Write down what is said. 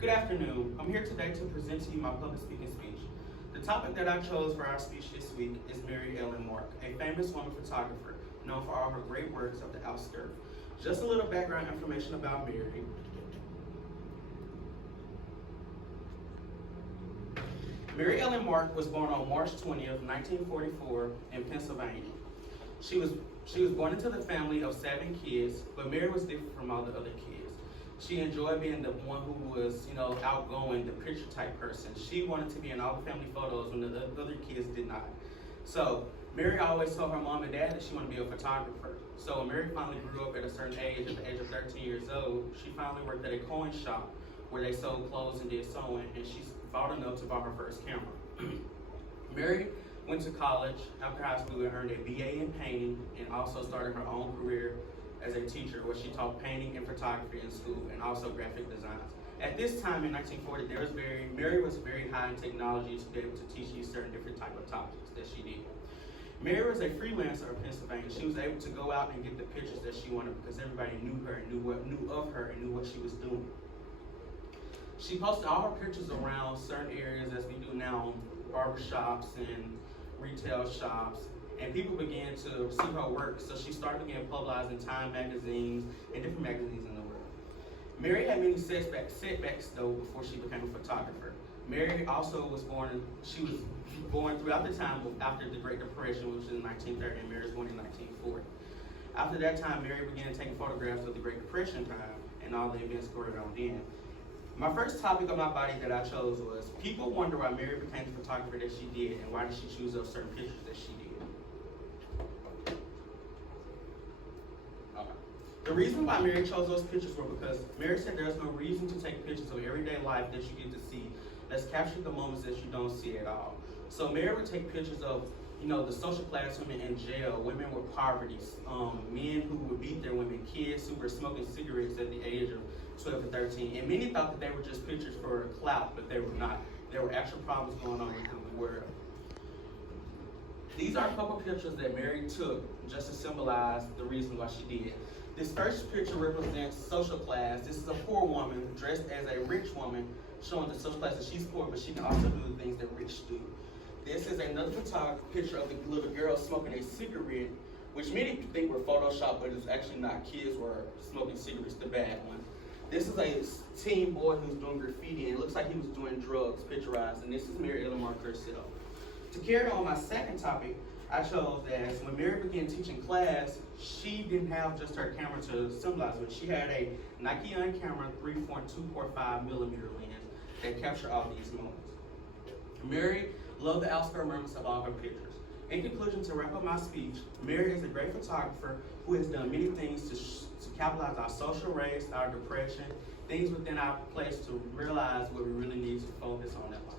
Good afternoon. I'm here today to present to you my public speaking speech. The topic that I chose for our speech this week is Mary Ellen Mark, a famous woman photographer known for all her great works of the outskirt. Just a little background information about Mary. Mary Ellen Mark was born on March 20th, 1944 in Pennsylvania. She was born into the family of 7 kids, but Mary was different from all the other kids. She enjoyed being the one who was, outgoing, the picture type person. She wanted to be in all the family photos when the other kids did not. So Mary always told her mom and dad that she wanted to be a photographer. So when Mary finally grew up at a certain age, at the age of 13 years old, she finally worked at a coin shop where they sold clothes and did sewing, and she bought enough to buy her first camera. Mary went to college after high school and earned a BA in painting, and also started her own career as a teacher, where she taught painting and photography in school, and also graphic designs. At this time in 1940, Mary was very high in technology to be able to teach you certain different type of topics that she did. Mary was a freelancer in Pennsylvania. She was able to go out and get the pictures that she wanted because everybody knew her and knew of her and knew what she was doing. She posted all her pictures around certain areas, as we do now, barbershops and retail shops, and people began to see her work, so she started getting publicized in Time magazines and different magazines in the world. Mary had many setbacks though before she became a photographer. Mary also was born throughout the time after the Great Depression, which was in 1930, and Mary was born in 1940. After that time, Mary began taking photographs of the Great Depression time and all the events going on then. My first topic of my body that I chose was, people wonder why Mary became the photographer that she did, and why did she choose those certain pictures that she did. The reason why Mary chose those pictures were because Mary said there's no reason to take pictures of everyday life that you get to see. Let's capture the moments that you don't see at all. So Mary would take pictures of, the social class women in jail, women with poverty, men who would beat their women, kids who were smoking cigarettes at the age of 12 to 13. And many thought that they were just pictures for clout, but they were not. There were actual problems going on in the world. These are a couple pictures that Mary took just to symbolize the reason why she did. This first picture represents social class. This is a poor woman dressed as a rich woman, showing the social class that she's poor, but she can also do the things that rich do. This is another picture of the little girl smoking a cigarette, which many think were photoshopped, but it's actually not. Kids were smoking cigarettes, the bad one. This is a teen boy who's doing graffiti, and it looks like he was doing drugs, picturized, and this is Mary Ellen Mark herself. To carry on my second topic, I chose as when Mary began teaching class, she didn't have just her camera to symbolize it. She had a Nikon camera 3.245 millimeter lens that captured all these moments. Mary loved the outskirt moments of all her pictures. In conclusion, to wrap up my speech, Mary is a great photographer who has done many things to capitalize our social race, our depression, things within our place to realize what we really need to focus on in life.